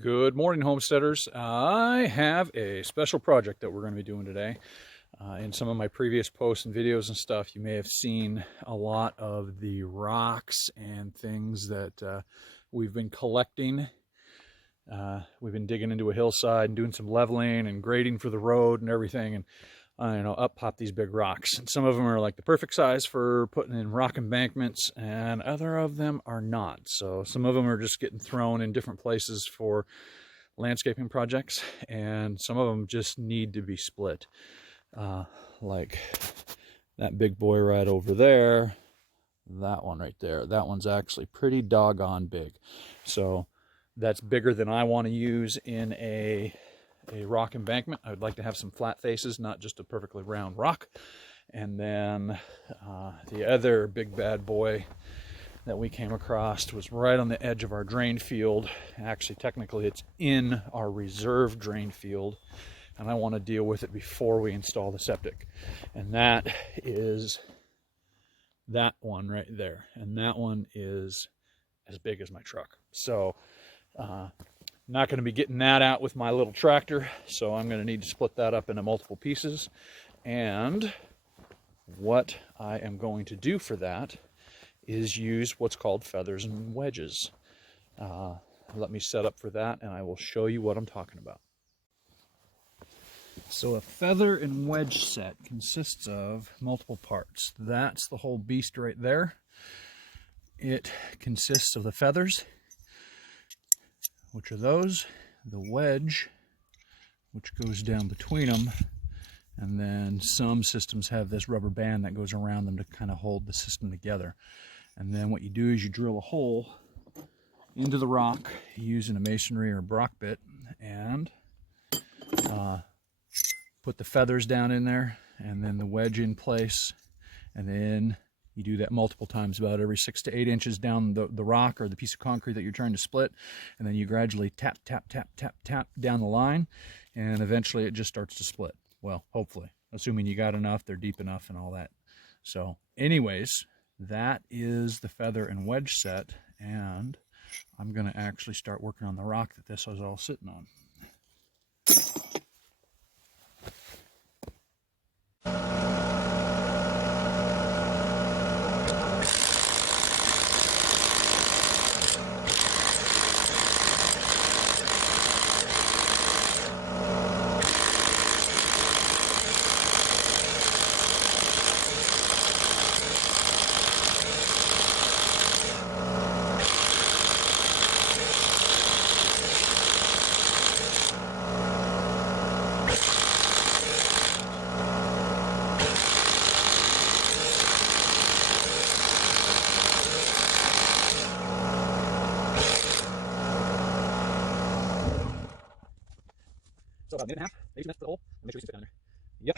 Good morning, homesteaders. I have a special project that we're going to be doing today. In some of my previous posts and videos and stuff, you may have seen a lot of the rocks and things that we've been collecting. We've been digging into a hillside and doing some leveling and grading for the road and everything, and up pop these big rocks. And some of them are like the perfect size for putting in rock embankments, and other of them are not. So some of them are just getting thrown in different places for landscaping projects, and some of them just need to be split. Like that big boy right over there, that one right there, that one's actually pretty doggone big. So that's bigger than I want to use in a rock embankment. I would like to have some flat faces, not just a perfectly round rock. And then the other big bad boy that we came across was right on the edge of our drain field. Actually, technically it's in our reserve drain field, and I want to deal with it before we install the septic. And that is that one right there. And that one is as big as my truck. So not going to be getting that out with my little tractor, so I'm going to need to split that up into multiple pieces. And what I am going to do for that is use what's called feathers and wedges. Let me set up for that, and I will show you what I'm talking about. So a feather and wedge set consists of multiple parts. That's the whole beast right there. It consists of the feathers, which are those, the wedge, which goes down between them, and then some systems have this rubber band that goes around them to kind of hold the system together. And then what you do is you drill a hole into the rock using a masonry or a brock bit, and put the feathers down in there, and then the wedge in place, and then you do that multiple times, about every 6 to 8 inches down the rock or the piece of concrete that you're trying to split. And then you gradually tap, tap, tap, tap, tap down the line, and eventually it just starts to split. Well, hopefully, assuming you got enough, they're deep enough and all that. So anyways, that is the feather and wedge set, and I'm going to actually start working on the rock that this was all sitting on. So about 1.5 minutes, maybe 2 minutes for the hole, and make sure we can fit down there. Yep.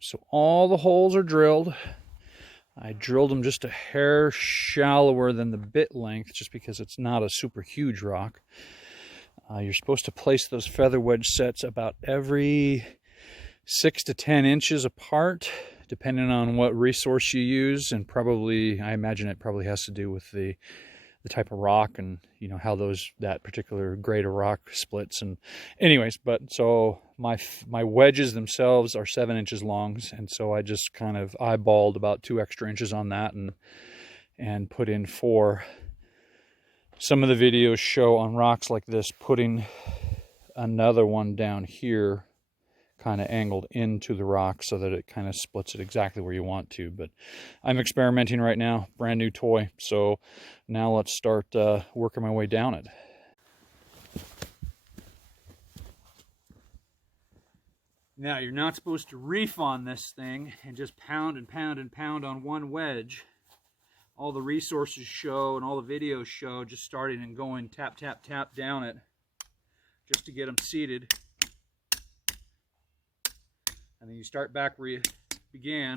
So all the holes are drilled. I drilled them just a hair shallower than the bit length, just because it's not a super huge rock. You're supposed to place those feather wedge sets about every 6 to 10 inches apart, depending on what resource you use, and probably, I imagine it probably has to do with the type of rock and how that particular grade of rock splits. And anyways, but so my wedges themselves are 7 inches long, and so I just kind of eyeballed about 2 extra inches on that and put in 4. Some of the videos show on rocks like this putting another one down here kind of angled into the rock so that it kind of splits it exactly where you want to. But I'm experimenting right now, brand new toy. So now let's start working my way down it. Now you're not supposed to reef on this thing and just pound and pound and pound on one wedge. All the resources show and all the videos show just starting and going tap, tap, tap down it just to get them seated. And then you start back where you began.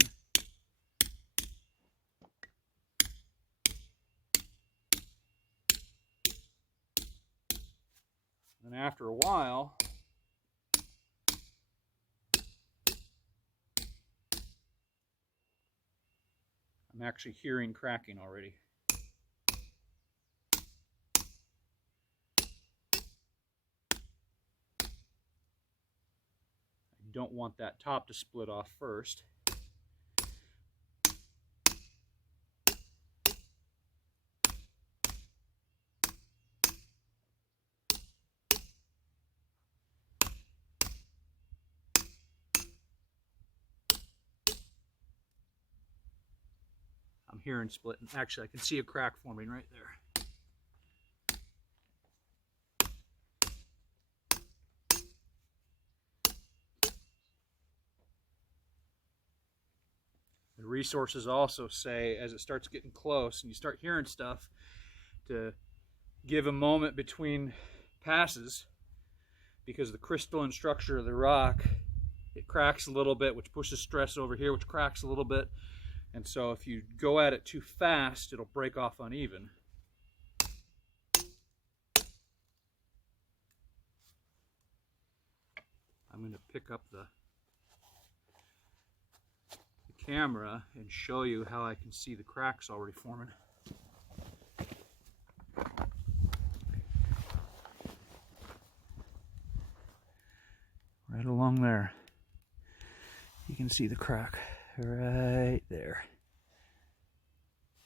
And after a while, I'm actually hearing cracking already. I don't want that top to split off first. I'm hearing splitting. Actually, I can see a crack forming right there. The resources also say, as it starts getting close and you start hearing stuff, to give a moment between passes, because the crystalline structure of the rock, it cracks a little bit, which pushes stress over here, which cracks a little bit. And so if you go at it too fast, it'll break off uneven. I'm going to pick up the camera and show you how I can see the cracks already forming. Right along there. You can see the crack right there.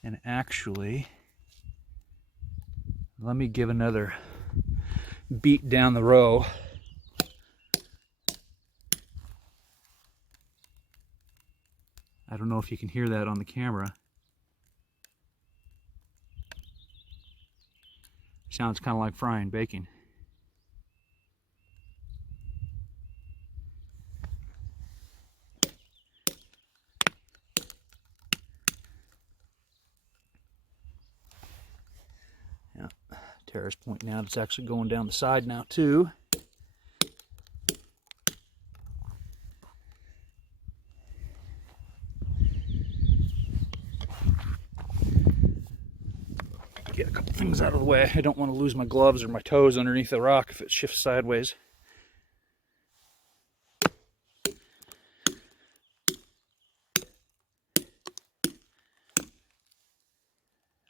And actually, let me give another beat down the row. I don't know if you can hear that on the camera. Sounds kind of like frying bacon. Yeah, Tara's pointing out it's actually going down the side now too. Get a couple things out of the way. I don't want to lose my gloves or my toes underneath the rock if it shifts sideways.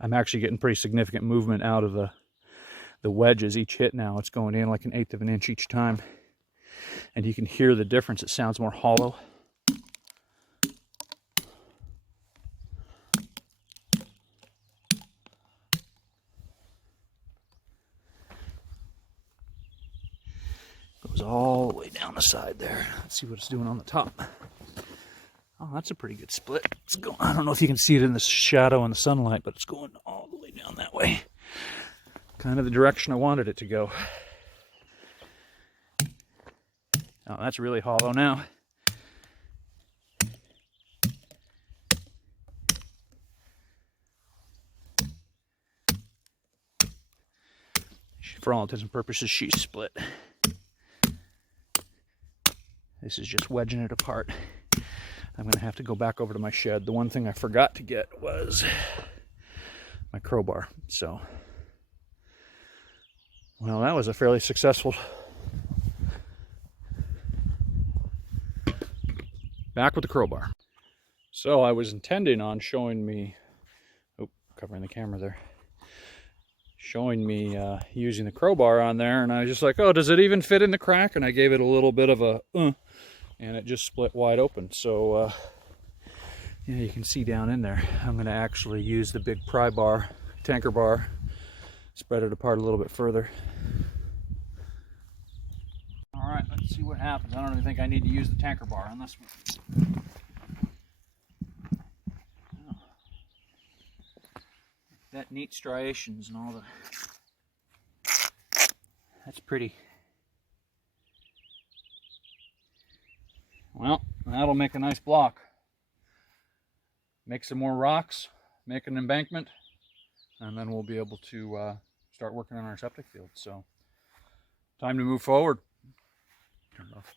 I'm actually getting pretty significant movement out of the wedges each hit now. It's going in like 1/8 of an inch each time. And you can hear the difference. It sounds more hollow. Goes all the way down the side there. Let's see what it's doing on the top. Oh, that's a pretty good split. It's going, I don't know if you can see it in the shadow and the sunlight, but it's going all the way down that way. Kind of the direction I wanted it to go. Oh, that's really hollow now. For all intents and purposes, she's split. This is just wedging it apart. I'm going to have to go back over to my shed. The one thing I forgot to get was my crowbar. So, well, that was a fairly successful. Back with the crowbar. So I was intending on showing me, oh, covering the camera there, showing me using the crowbar on there, and I was just like, oh, does it even fit in the crack? And I gave it a little bit of a and it just split wide open. So yeah, you can see down in there. I'm going to actually use the big pry bar, tanker bar, spread it apart a little bit further. All right, let's see what happens. I don't even think I need to use the tanker bar on this one. Oh. That neat striations and all the, that's pretty. Well, that'll make a nice block. Make some more rocks, make an embankment, and then we'll be able to start working on our septic field. So, time to move forward. Turn it off.